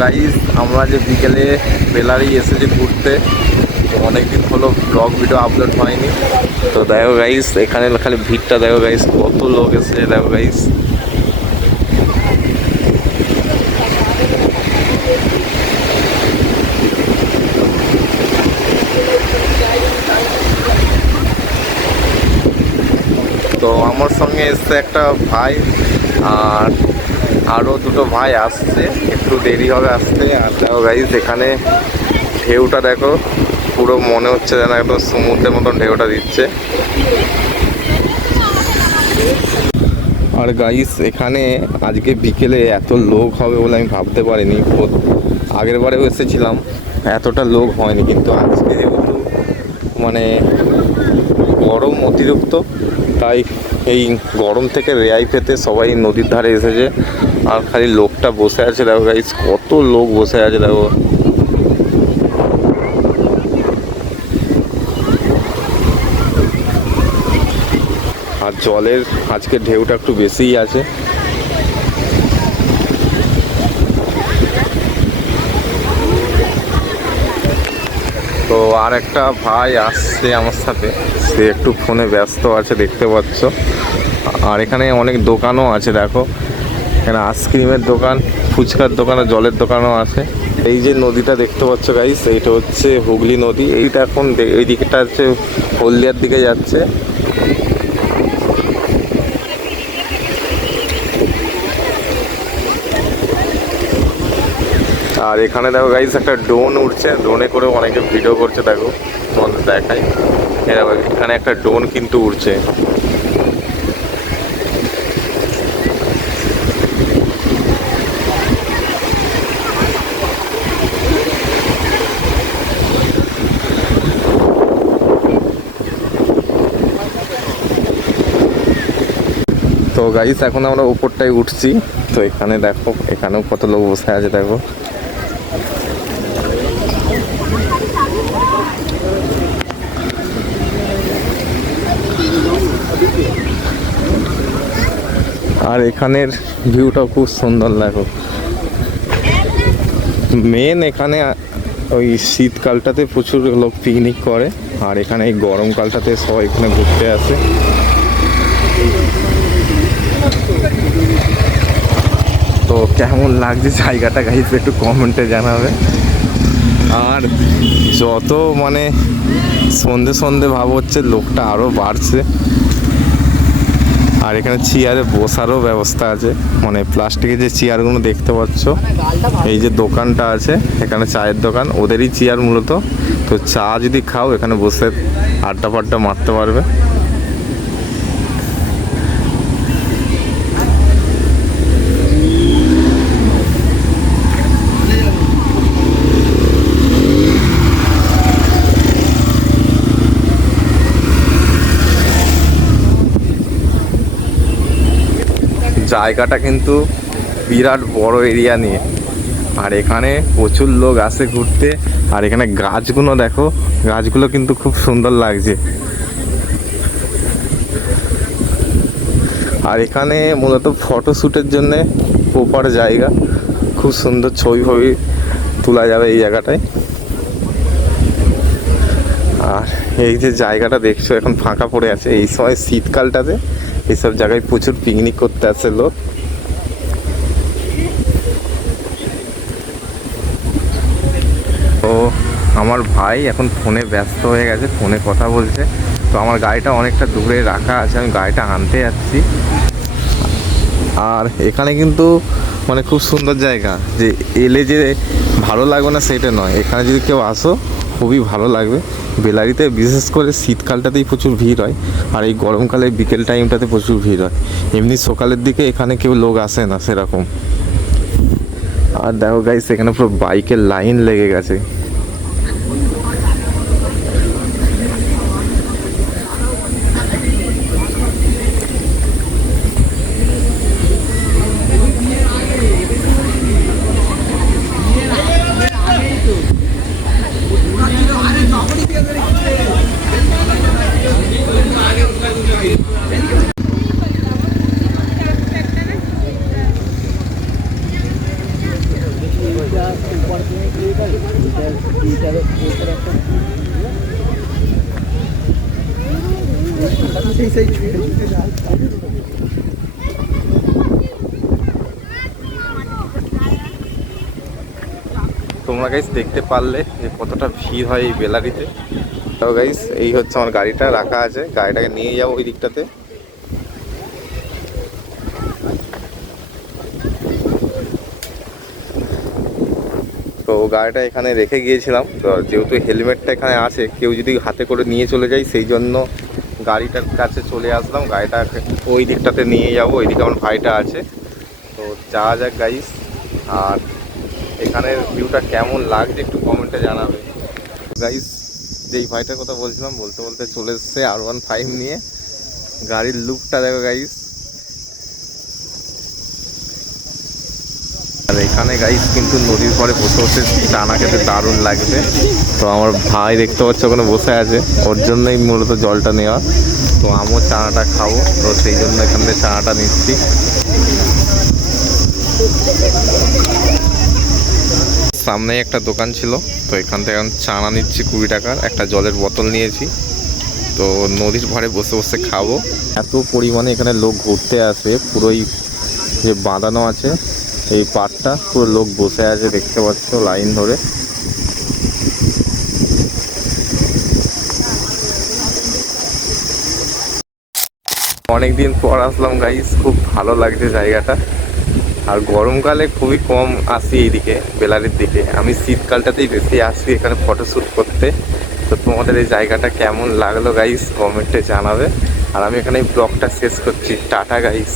Guys আমরা যে বিকেলে বেলারই এসেছি ঘুরতে, তো অনেকদিন হলো ব্লগ ভিডিও আপলোড হয়নি। তো দেখো গাইস এখানে খালি ভিড়টা দেখো গাইস, কত লোক এসেছে দেখো গাইস। তো আমার সঙ্গে এসছে একটা ভাই, আর আরও দুটো ভাই আসছে, একটু দেরি হবে আসতে। আর দেখো গাইস এখানে ঢেউটা দেখো, পুরো মনে হচ্ছে যেন একদম সমুদ্রের মতন ঢেউটা দিচ্ছে। আর গাইস এখানে আজকে বিকেলে এত লোক হবে বলে আমি ভাবতে পারিনি। আগের বারেও এসেছিলাম, এতটা লোক হয়নি, কিন্তু আজকে যেহেতু মানে গরম অতিরিক্ত, তাই এই গরম থেকে রেহাই পেতে সবাই নদীর ধারে এসেছে। আর খালি লোকটা বসে আছে দেখো গাইস, কত লোক বসে আছে দেখো। আর জলের আজকে ঢেউটা একটু বেশিই আছে। তো আর একটা ভাই আসছে আমার সাথে, সে একটু ফোনে ব্যস্ত আছে দেখতে পাচ্ছ। আর এখানে অনেক দোকানও আছে দেখো, এখানে আইসক্রিমের দোকান, ফুচকার দোকান আর জলের দোকানও আছে। এই যে নদীটা দেখতে পাচ্ছ গাইস, এইটা হচ্ছে হুগলি নদী। এইটা এখন এই দিকটা হচ্ছে হলদিয়ার দিকে যাচ্ছে। আর এখানে দেখো গাইস একটা ড্রোন উঠছে, ড্রোনে করে অনেকে ভিডিও করছে দেখো, তোমাদের দেখাই। এখানে একটা ড্রোন কিন্তু উঠছে। তো গাইস এখন আমরা উপরটাই উঠছি। তো এখানে দেখো, এখানেও কত লোক বসে আছে দেখো। আর এখানের ভিউটাও খুব সুন্দর দেখো। মেন এখানে ওই শীতকালটাতে প্রচুর লোক পিকনিক করে, আর এখানে এই গরমকালটাতে সবাই এখানে ঘুরতে আসে। তো কেমন লাগছে জায়গাটা গাইস একটু কমেন্টে জানাবে। আর যত মানে সন্ধে সন্ধে ভাব হচ্ছে, লোকটা আরও বাড়ছে। আর এখানে চেয়ারে বসারও ব্যবস্থা আছে, মানে প্লাস্টিকের যে চেয়ারগুলো দেখতে পাচ্ছ। এই যে দোকানটা আছে এখানে চায়ের দোকান, ওদেরই চেয়ার মূলত। তো চা যদি খাও এখানে বসে আড্ডা ফাড্ডা মারতে পারবে। জায়গাটা কিন্তু বিরাট বড় এরিয়া নিয়ে, আর এখানে প্রচুর লোক আসে ঘুরতে। আর এখানে গাছগুলো দেখো, গাছগুলো কিন্তু খুব সুন্দর লাগছে। আর এখানে মূলত ফটোশ্যুটের জন্যে প্রপার জায়গা, খুব সুন্দর ছবি ফবি তোলা যাবে এই জায়গাটায়। আর এই যে জায়গাটা দেখছো এখন ফাঁকা পড়ে আছে, এই সময় শীতকালটাতে এইসব জায়গায় প্রচুর পিকনিক করতে আসে লোক। তো আমার ভাই এখন ফোনে ব্যস্ত হয়ে গেছে, ফোনে কথা বলছে। তো আমার গাড়িটা অনেকটা দূরে রাখা আছে, আমি গাড়িটা আনতে যাচ্ছি। আর এখানে কিন্তু মানে খুব সুন্দর জায়গা, যে এলে যে ভালো লাগবে না সেটা নয়, এখানে যদি কেউ আসো খুবই ভালো লাগবে। বেলারিতে বিশেষ করে শীতকালটাতেই প্রচুর ভিড় হয়, আর এই গরমকালে বিকেল টাইমটাতে প্রচুর ভিড় হয়। এমনি সকালের দিকে এখানে কেউ লোক আসে না সেরকম। আর দেখো গাইস এখানে পুরো বাইকের লাইন লেগে গেছে। তোমরা গাইস দেখতে পারলে যে কতটা ভিড় হয় এই বেলারিতে। তো গাইস এই হচ্ছে আমার গাড়িটা রাখা আছে, গাড়িটাকে নিয়ে যাবো ওই দিকটাতে। তো গাড়িটা এখানে রেখে গিয়েছিলাম, তো যেহেতু হেলমেটটা এখানে আছে, কেউ যদি হাতে করে নিয়ে চলে যায় সেই জন্য গাড়িটার কাছে চলে আসলাম। গাড়িটা ওই দিকটাতে নিয়ে যাবো, ওইদিকে আমার ভাইটা আছে। তো যাওয়া যাক গাইস। আর এখানের ভিউটা কেমন লাগছে একটু কমেন্টে জানাবে গাইস। যেই ভাইটার কথা বলছিলাম বলতে বলতে চলে এসছে R15 নিয়ে। গাড়ির লুকটা দেখো গাইস। আর এখানে গাইস কিন্তু নদীর পরে বসে বসে চানা খেতে দারুণ লাগবে। তো আমার ভাই দেখতে পাচ্ছ ওখানে বসে আছে, ওর জন্যই মূলত জলটা নেওয়া। তো আমিও চানাটা খাবো, তো সেই জন্য এখান থেকে চানাটা নিচ্ছি। সামনেই একটা দোকান ছিল, তো এখান থেকে এখন চানা নিচ্ছি 20 টাকার, একটা জলের বোতল নিয়েছি। তো নদীর ধারে বসে বসে খাবো। এত পরিমাণে এখানে লোক ঘুরতে আসে, পুরোই যে বাঁধানো আছে এই পাড়টা, পুরো লোক বসে আছে দেখতে পাচ্ছ লাইন ধরে। অনেকদিন পর আসলাম গাইস, খুব ভালো লাগছে জায়গাটা। আর গরমকালে খুবই কম আসি এইদিকে বেলারির দিকে, আমি শীতকালটাতেই বেশি আসি এখানে ফটোশ্যুট করতে। তো তোমাদের এই জায়গাটা কেমন লাগলো গাইস কমেন্টে জানাবে। আর আমি এখানে এই ব্লগটা শেষ করছি। Tata guys.